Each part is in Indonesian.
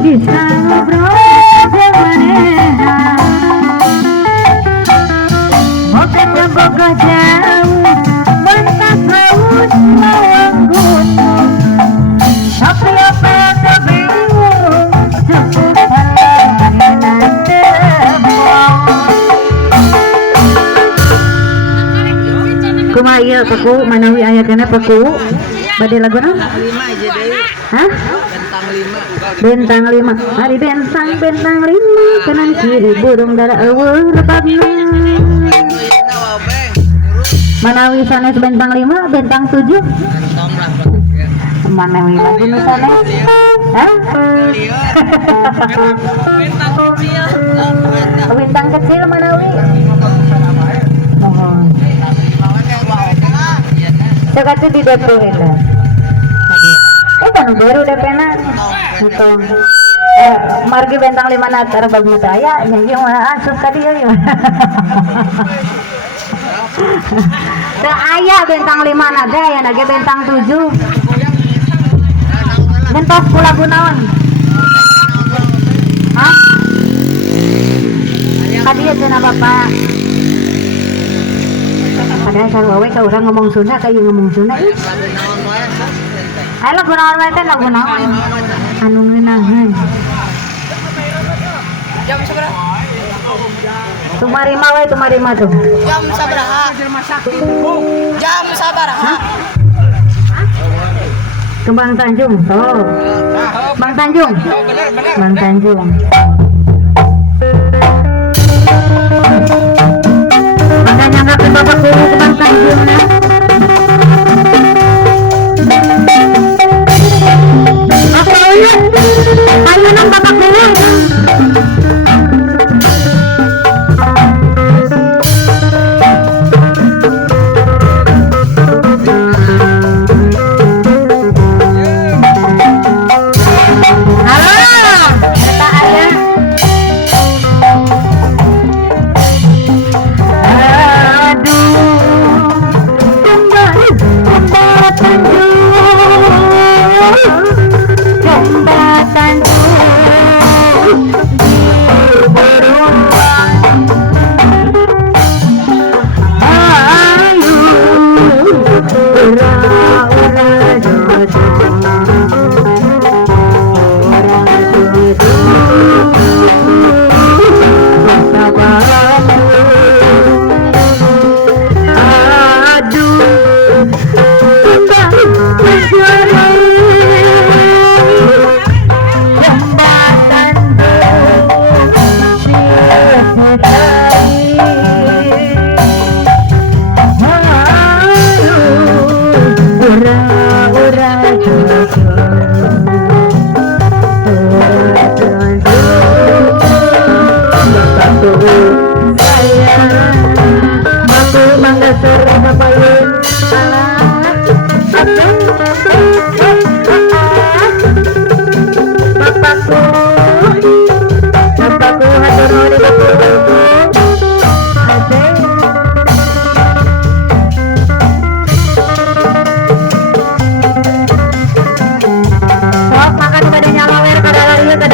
Bisa ngobrol semaneha Moga boga jauh Bentak laut lawang gunung Tapi apa kebingung Seputar nanti Kumaya paku manawi ayatnya paku Bade lagu no? Hah? Bentang 5 hari bentang 5 kanan kiri burung dara eueuh lepasna manawi sanes bentang 5 bentang 7 manawi lagu nu sanes hah bentang kecil manawi mohon cakap di depo eta kan baru DP-na gitu. Margi bentang 5 natar bagi saya nyanyi mah asup ka dieu ya. Teu aya bentang 5 na teh aya na ge bentang 7. Bentos ku lagu naon? Hah? Ka dieu cenah Bapak. Padahal sarua we ka urang ngomong Sunda ka ieu ngomong Sunda ih. Ayo lagu naon wae teh lagu naon anu ngeunaheun jam sabaraha tumarima wae tumarima tuh jam sabaraha jam sabaraha ke Bang Tanjung tuh Bang Tanjung Bang Tanjung makanya nggak ke Bapak Guru ke Bang Tanjung ya ayo nang Bapak Guru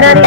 dari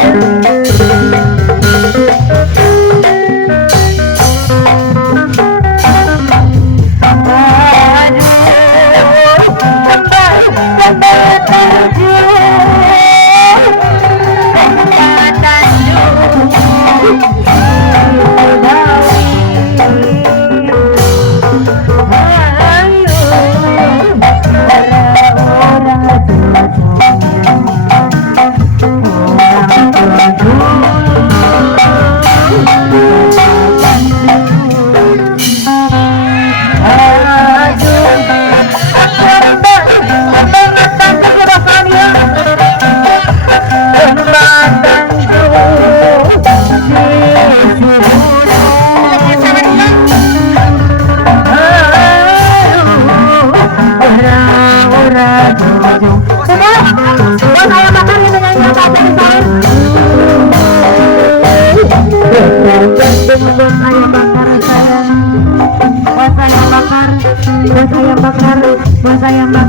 bos ayam bakar sayang, bos ayam bakar, bos ayam bakar, bos ayam bakar.